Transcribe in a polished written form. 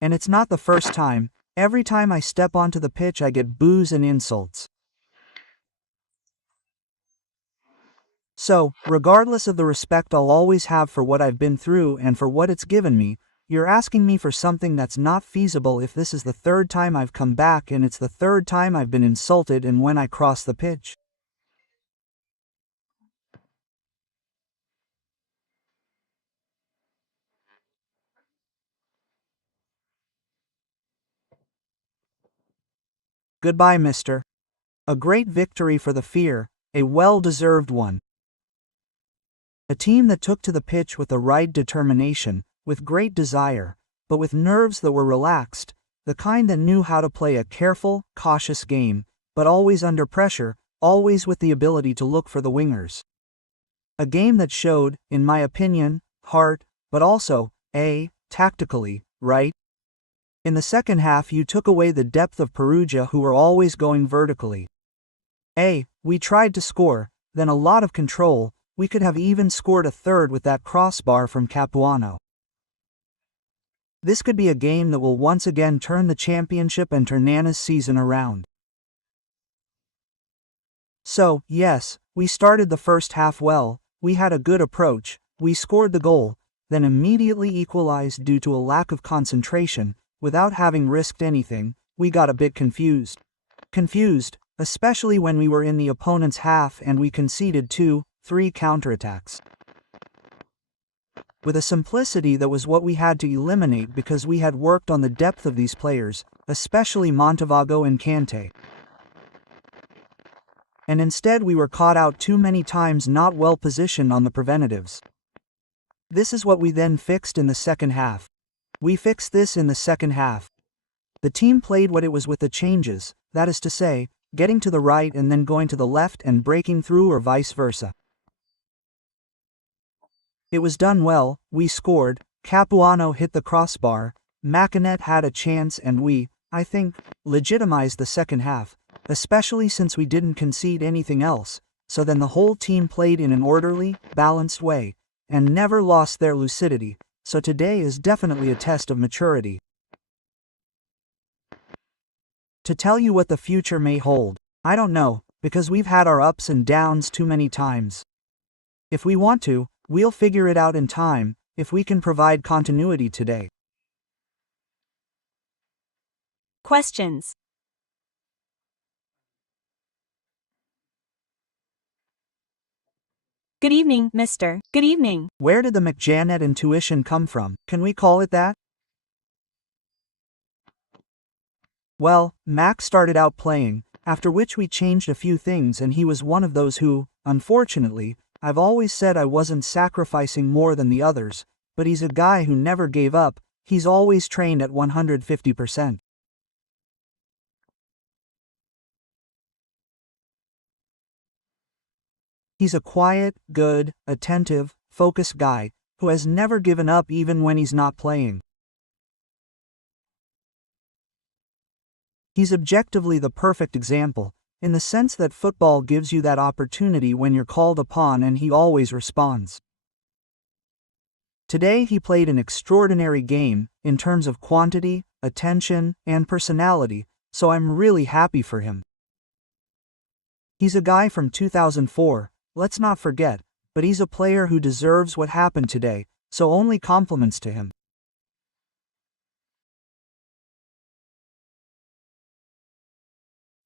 And it's not the first time. Every time I step onto the pitch I get boos and insults. So, regardless of the respect I'll always have for what I've been through and for what it's given me, you're asking me for something that's not feasible if this is the third time I've come back and it's the third time I've been insulted and when I cross the pitch. Goodbye, mister. A great victory for the Fear, a well-deserved one. A team that took to the pitch with the right determination, with great desire, but with nerves that were relaxed, the kind that knew how to play a careful, cautious game, but always under pressure, always with the ability to look for the wingers. A game that showed, in my opinion, heart, but also, tactically, right? In the second half you took away the depth of Perugia who were always going vertically. We tried to score, then a lot of control, we could have even scored a third with that crossbar from Capuano. This could be a game that will once again turn the championship and Ternana's season around. So, yes, we started the first half well, we had a good approach, we scored the goal, then immediately equalized due to a lack of concentration, without having risked anything. We got a bit confused. Especially when we were in the opponent's half and we conceded 2-3 counterattacks. With a simplicity that was what we had to eliminate because we had worked on the depth of these players, especially Montavago and Kante. And instead we were caught out too many times not well positioned on the preventatives. This is what we then fixed in the second half. We fixed this in the second half. The team played what it was with the changes, that is to say, getting to the right and then going to the left and breaking through or vice versa. It was done well, we scored, Capuano hit the crossbar, Macanet had a chance and we, I think, legitimized the second half, especially since we didn't concede anything else, so then the whole team played in an orderly, balanced way, and never lost their lucidity, so today is definitely a test of maturity. To tell you what the future may hold, I don't know, because we've had our ups and downs too many times. If we want to, we'll figure it out in time, if we can provide continuity today. Questions. Good evening, mister. Good evening. Where did the McJanet intuition come from? Can we call it that? Well, Mac started out playing, after which we changed a few things and he was one of those who, unfortunately, I've always said I wasn't sacrificing more than the others, but he's a guy who never gave up, he's always trained at 150%. He's a quiet, good, attentive, focused guy, who has never given up even when he's not playing. He's objectively the perfect example, in the sense that football gives you that opportunity when you're called upon and he always responds. Today he played an extraordinary game, in terms of quantity, attention, and personality, so I'm really happy for him. He's a guy from 2004, let's not forget, but he's a player who deserves what happened today, so only compliments to him.